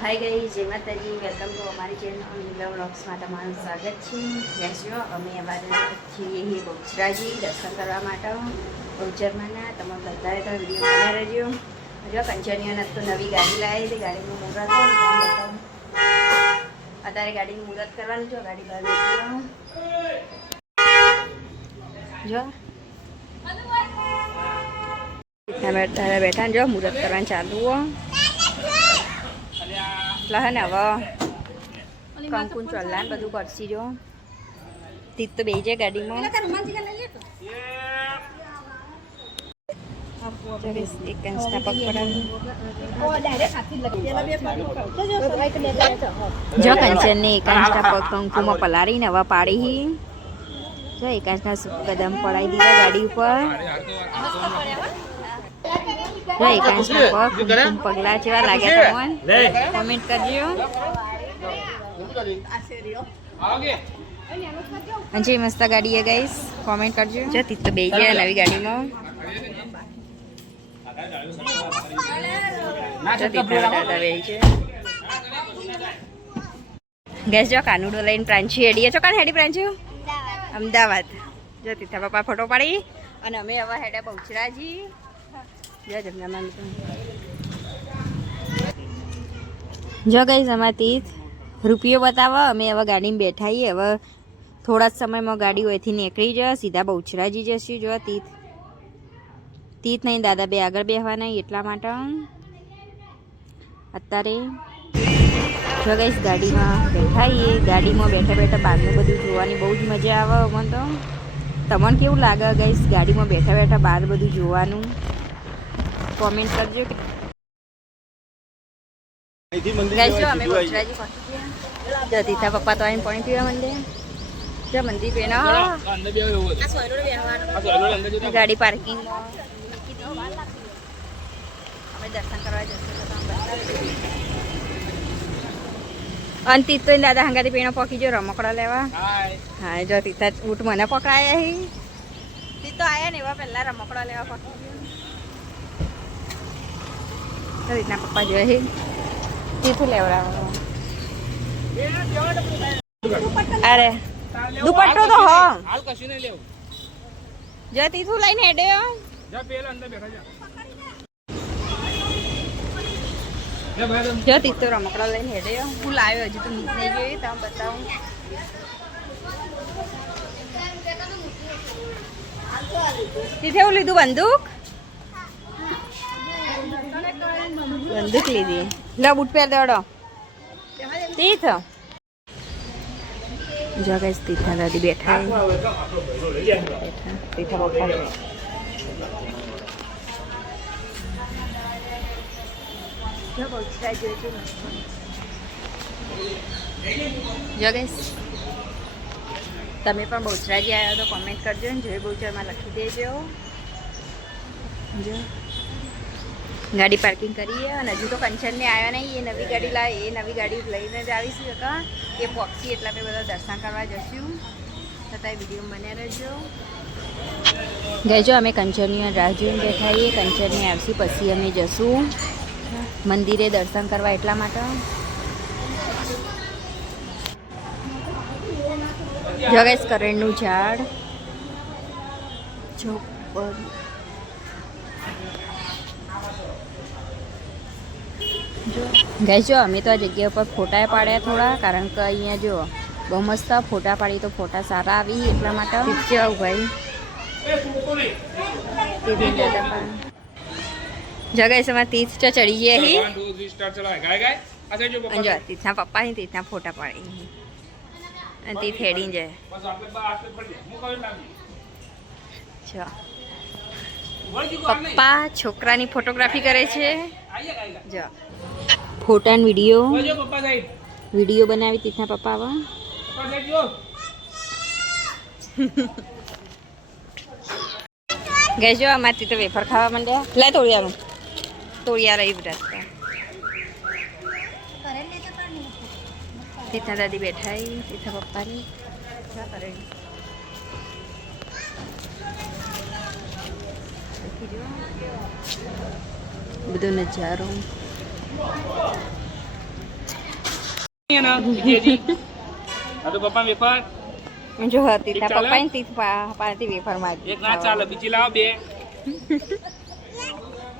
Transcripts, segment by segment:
Hi guys, જય માતાજી. Welcome to અમારી ચેનલ નીલમ વ્લોગ્સમાં તમારું સ્વાગત છે. બેસજો, અમે અમારે છીએ બહુચરાજી દર્શન કરવા માટે. બહુચરમાંના તમે બધા તો વિડીયો બના રહેજો. જો કંચનીઓને તો નવી ગાડી લાવી હતી, ગાડીનું મુહૂર્ત બતાવું. અત્યારે ગાડીનું મુહૂર્ત કરવાનું જો ગાડી બહાર જો તારા બેઠા ને જો મુહૂર્ત કરવાનું ચાલુ હો. એટલે હે ને હવે કંકુન ચોલ્લા ને બધું કરશી જો. તીત તો બેસી જાય ગાડીમાં. જો કંચન ને એકાંશના પગ કંકુમાં પલારીને હવે પાડી. જો એકાંશના કદમ પડાવી દીધા ગાડી ઉપર. જો એકાંશના પગ પગલા જેવા લાગ્યા તમને કોમેન્ટ કરજો. અંજી મસ્ત ગાડી હે ગાઈસ, કોમેન્ટ કરજો. જો તીત તો બેસી ગયા નવી ગાડીમાં. ગેસ જો કાનુડો લઈને પ્રાંચી હેડીએ છો. કાન હેડી પ્રાંચી અમદાવાદ. જો તીથા પપ્પા ફોટો પાડી અને અમે હવે હેડે બહુચરાજી. જો ગઈ અમારા તીથ રૂપિયો બતાવો. અમે હવે ગાડીમાં બેઠાઈએ. હવે થોડા જ સમયમાં ગાડી હોયથી નીકળી જાય, સીધા બહુચરાજી જશું. જો તીથ નહીં દાદા બે આગળ બેહવાના એટલા માટે અત્યારે જો ગઈશ ગાડીમાં બેઠાઈએ. ગાડીમાં બેઠા બેઠા બહારનું બધું જોવાની બહુ જ મજા આવે. અમને તો તમને કેવું લાગે ગઈશ ગાડીમાં બેઠા બેઠા બહાર બધું જોવાનું? કોમેન્ટ કરજો. ગાઈસ જો અમે બહુચરાજી પહોંચી ગયા. જો તીથા પપ્પા તો આવીને પાણી પીવા માંડે. જો મંદી પેનો ગાડી પાર્કિંગ અમે દર્શન કરવા જશું. અને તીત તો દાદા હંગાથી પેણો પકી જો રમકડા લેવા. હા જો તીતા ઊંટ મને પકડાયા હી. તીત તો આયા ને એવા પહેલા રમકડા લેવા પકી ગયો. રીતના પપ્પા જોયે હી તીથું લેવડાવવા. અરે દુપટ્ટો તો હો હાલ કશું નહીં લેવું. જો તીથું લઈને હેડે જા પેલા અંદર બેઠા જા. જો તીતો રમકડા લઈને હેડે. હું લાવ્યો હજુ તો નીચ નહીં જોઈ તમે બતાવું. તીથે એવું લીધું બંદૂક. બંદૂક લીધી. લો બૂટ પહેર દેવડો તીથ. જો ગાઈસ તીથા દાદી બેઠા તીથા પપ્પા. જો ગાઈસ તમે પણ બહુચરાજી આવ્યા તો કોમેન્ટ કરજો ને જોઈ બહુચરમાં લખી દેજો. જો ગાડી પાર્કિંગ કરીએ અને હજુ તો કંચનને આવ્યા નહીં. એ નવી ગાડી લાવે, એ નવી ગાડી લઈને જ આવીશું. કાં એ પોક્ષી એટલે આપણે બધા દર્શન કરવા જશું. છતાંય વિડીયો બને રહેજો. ગઈજો અમે કંચનની રાહ જોઈને બેઠાઈએ. કંચનને આવશે પછી અમે જશું મંદિરે દર્શન કરવા એટલા માટે. જો ગાઈસ કરેણનું ઝાડ જો ગાઈસ જો અમે તો આ જગ્યા ઉપર ફોટા પાડ્યા થોડા, કારણ કે અહીંયા જો બહુ મસ્ત ફોટા પાડી તો ફોટા સારા આવી એટલા માટે. આવું ભાઈ જગાઈ સમા તીથ ચડી ગયા હી. જો તીથના પપ્પા હી તીથના ફોટા પાડી અને તીથ હેડી જાય. પપ્પા છોકરાની ફોટોગ્રાફી કરે છે. જો ફોટા ને વિડીયો બનાવી તીથના પપ્પા આવા. ગઈ જો અમારથી તો વેફર ખાવા માંડ્યા. લે તોડિયાનું તોડિયા રહી બધા. તીથા દાદી બેઠા તીથા પપ્પાની બધો નજારો. है ना जी अरे पापा वेफर जो હતી તા પપ્પા ને તીથ પાતી વેફર માં એક ના ચાલે બીજી લાવો બે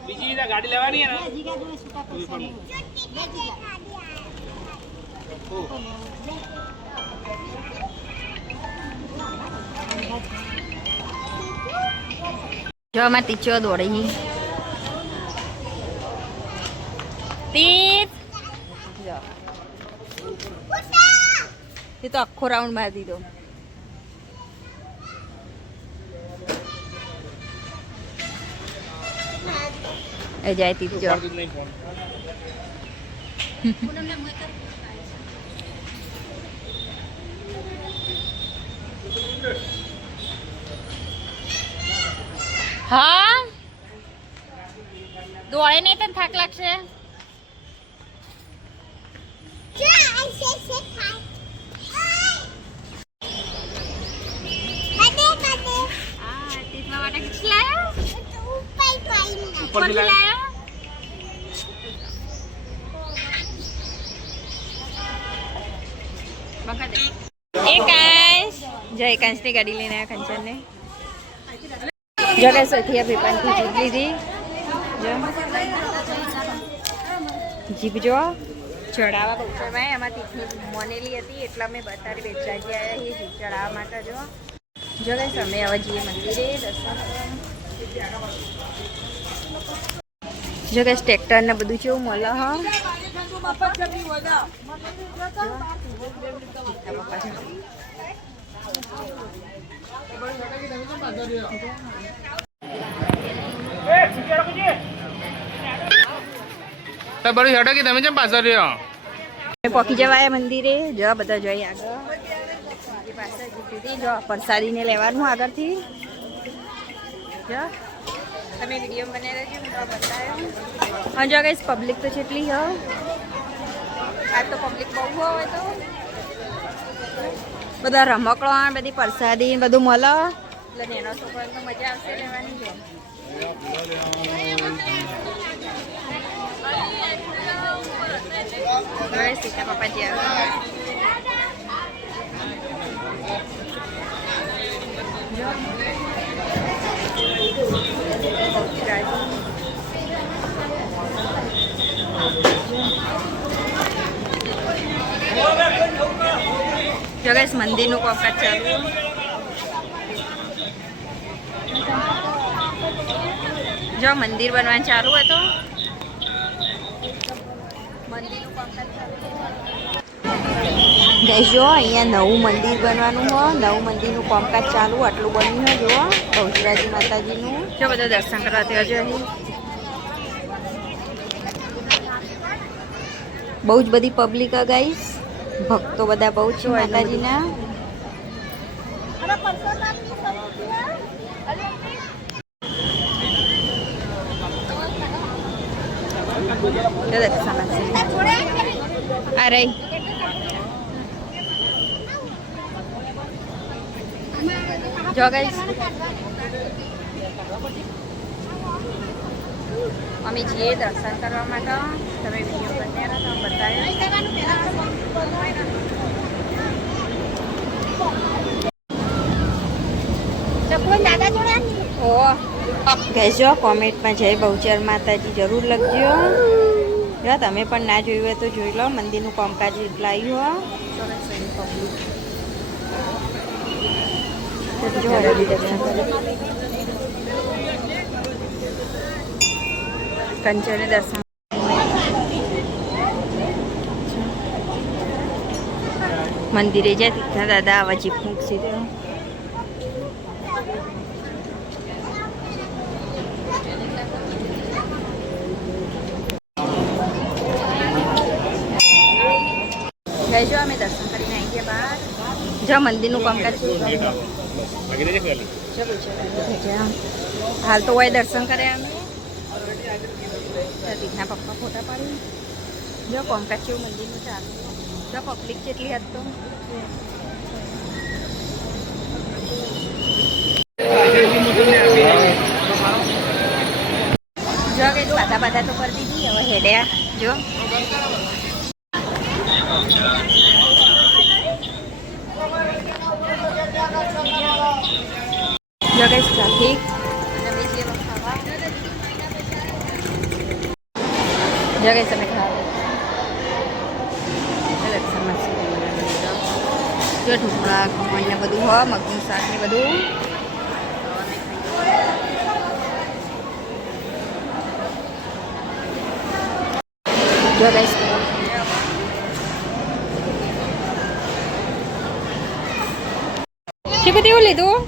બીજી ગાડી લેવાની है ना જો અમાર ટીચો દોડી તીથ જો તે તો આખો રાઉન્ડ મારી દીધો એ જાય તીથ જો હા દોડે નહીં તને થાક લાગશે એકાંશ ની ગાડી લઈને આવ્યા કંચન ને જો કઈ સખિયા પેપરથી જીપ લીધી જો જીપ જો ચડાવવા બહુચરમાં એમાં તીખી મોનેલી હતી એટલા મેં બતારી વેચાજી આવ્યા એ જીપ ચડાવવા માટે જો જો કઈ સમય હવે જઈએ મંદિરે દર્શન જો કઈ ટ્રેક્ટર ને બધું કેવું મળે હા બड़ी हटो कि તમે કેમ પાછળ રહ્યો પોકી જવાય મંદિરે જો બધા જોઈ આગળ પાસે જીતી જો પ્રસાદીને લેવાનું આગળથી જો તમે વિડીયો બનાવી રહેજો હું બતાવ્યો હા જો ગાઈસ પબ્લિક તો કેટલી હો આ તો પબ્લિક બહુ હોય તો બધા રમકડો બધી પ્રસાદી બધું મળે એટલે નેનો છોકરાને તો મજા આવશે લેવાની છે સીતા પપ્પાજી આવે જો ગાઈસ મંદિરનું કામકાજ ચાલુ જો મંદિર બનવાનું ચાલુ હતું મંદિરનું કામકાજ ચાલુ ગાઈસ જો અહીંયા નવું મંદિર બનવાનું હો નવું મંદિરનું કામકાજ ચાલુ આટલું બન્યું હે જો બહુચરાજી માતાજીનું જો બધા દર્શન કરવા ત્યાં જો અહીં બહુ જ બધી પબ્લિક આ ગાઈસ ભક્તો બધા બહુ છે માતાજીના અરે જો ગાઈસ અમે જઈએ દર્શન કરવા માટે તમે વિડીયો બનાવ્યા તો બતાવ્યો કહેજો કોમેન્ટમાં જય બહુચર માતાજી જરૂર લખજો જો તમે પણ ના જોયું હોય તો જોઈ લો મંદિરનું કામકાજ લાવ્યું કંચને દર્શન મંદિરે જાય તીર્થના દાદા આવા જીપ મૂકશે તો ગઈજો અમે દર્શન કરીને આવી ગયા બહાર જો મંદિરનું કામકાજ હાલ તો હોય દર્શન કર્યા અમે દીકના પપ્પા ફોટા પાડી જો કામકાજ જેવું મંદિરનું ચાલુ જો પબ્લિક જેટલી હતી તો જો કઈ બાધા તો કરી દીધી હવે હેડ્યા જો જો ગાઈસ ટ્રાફિક અને બીજી વખત ખાવા જો ગાઈસ તમે ખાવા જો ઢોકળા ખમણ ને બધું હોય મગનું શાક ને બધું જો ગાઈસ શું બધું એવું લીધું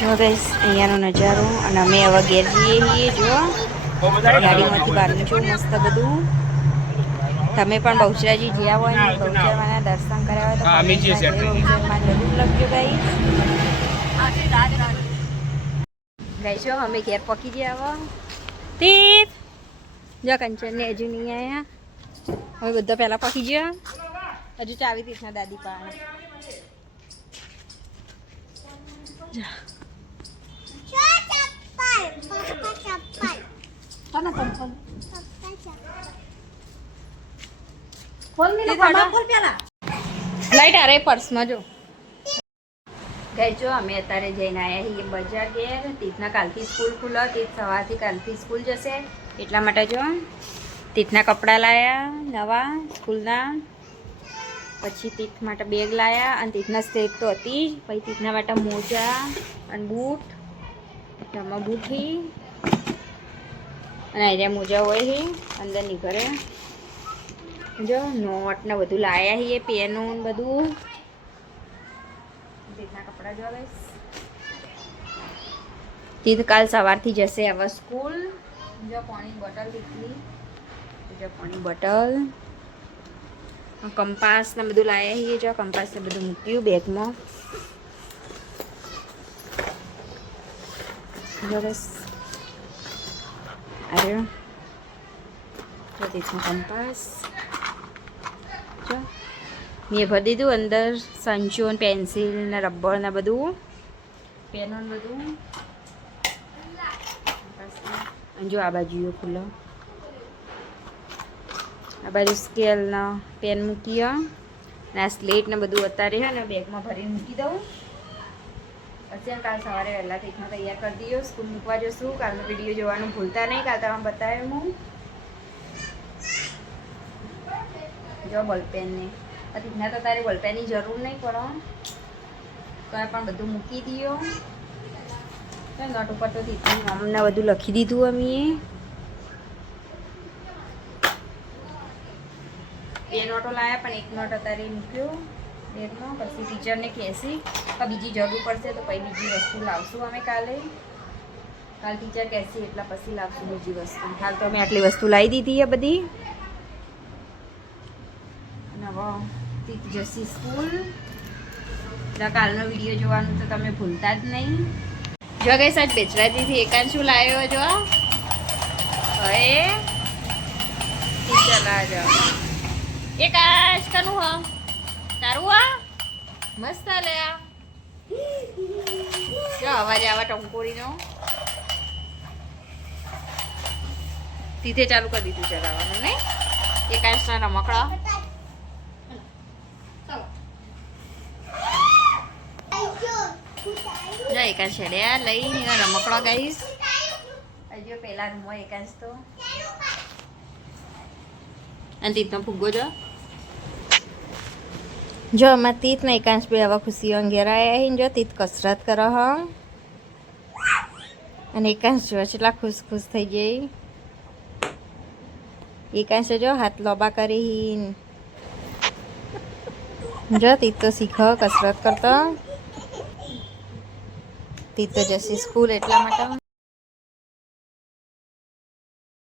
જો ગાઈસ અહીંયાનો નજારો અને અમે હવે ઘેર જઈએ છીએ જો ગાડીમાંથી બહારનું છું મસ્ત બધું તમે પણ બહુચરાજી જ્યાં હોય ને બહુચરવાના દર્શન કર્યા હોય તો બહુચરમાં જરૂર લખજો ગાઈસ ગાઈસ જો અમે ઘેર પકી ગયા હવે તીત જો કંચનને હજુ નહીં આવ્યા હવે બધા પહેલાં પકી ગયા હજુ ચાવી તીતના દાદી પાસે લાઈટ અરે પર્સમાં જો ગઈ જો અમે અત્યારે જઈને આવ્યા છીએ બજાર ઘેર તીતના કાલથી સ્કૂલ ખુલ્લો તીત સવારથી કાલથી સ્કૂલ જશે એટલા માટે જો તીતના કપડાં લાવ્યા નવા સ્કૂલના પછી તીત માટે બેગ લાવ્યા અને તીતના સ્ટેજ તો હતી પછી તીતના માટે મોજા અને બૂટ જમા બૂઠી અને અહીંયા મોજા હોય છે અંદરની ઘરે જો નોટ ને બધું લાવ્યા છીએ પેનો ને બધું તીતના કપડાં જો ગાઈસ તીત કાલ સવારથી જશે હવે સ્કૂલ જો પાણી બોટલ તીતની જો પાણી બોટલ કંપાસ ને બધું લાવ્યા છીએ જો કંપાસ ને બધું મૂક્યું બેગમાં જો બસ અરે જો તીતનું કંપાસ જો મેં ભરી દીધું અંદર સંચો ને પેન્સિલ ને રબર ને બધું પેનો ને બધું જો આ બાજુ ખુલ્લો આ બાજુ સ્કેલ ને પેન મૂકી અને આ સ્લેટ ને બધું અત્યારે છે ને બેગમાં ભરીને મૂકી દઉં પછી કાલ સવારે વહેલા તીતમાં તૈયાર કરી દઈએ સ્કૂલ મૂકવા જશું કાલનો વિડીયો જોવાનું ભૂલતા નહીં કાલ તમે બતાવ્યું હું જો બોલપેનને તીતના તો તારે બોલપેનની જરૂર નહીં પડે તો પણ બધું મૂકી દો નોટ ઉપર તો તીતની અમને બધું લખી દીધું અમે બે નોટો લાવ્યા પણ એક નોટ અત્યારે મૂક્યો બેગમાં પછી ટીચરને કહેશી તો બીજી જરૂર પડશે તો પછી બીજી વસ્તુ લાવશું અમે કાલ ટીચર કહેશી એટલા પછી લાવશું બીજી વસ્તુ હાલ તો અમે આટલી વસ્તુ લાવી દીધી છે બધી અને હવે તીત જશી સ્કૂલ કાલનો વિડીયો જોવાનું તો તમે ભૂલતા જ નહીં જો ગઈ સાહેબ બેચરાજીથી એકાંત શું લાવ્યો જો હવે ટીચર લાવજો એકાંશ કનું હ તારું આ મસ્ત લે આ જો અવાજ આવા ટંકોરીનો તીથે ચાલુ કરી દીધું ચલાવવાનું ને એકાંશના રમકડા જો એકાંશ છેડ્યા લઈને એના રમકડા ગાઈશ હજુ પેલા રૂમમાં એકાંશ તો અને તીતનો ફુગ્ગો જો અમારે તીત ને એકાંશ બે આવા ખુશીઓ ઘેર આવ્યા જો તીત કસરત કરો હ અને એકાંશ જો એટલા ખુશ ખુશ થઈ ગઈ એકાંશ જો હાથ લોબા કરી જો તીત તો શીખ કસરત કરતો તીત તો જશે સ્કૂલ એટલા માટે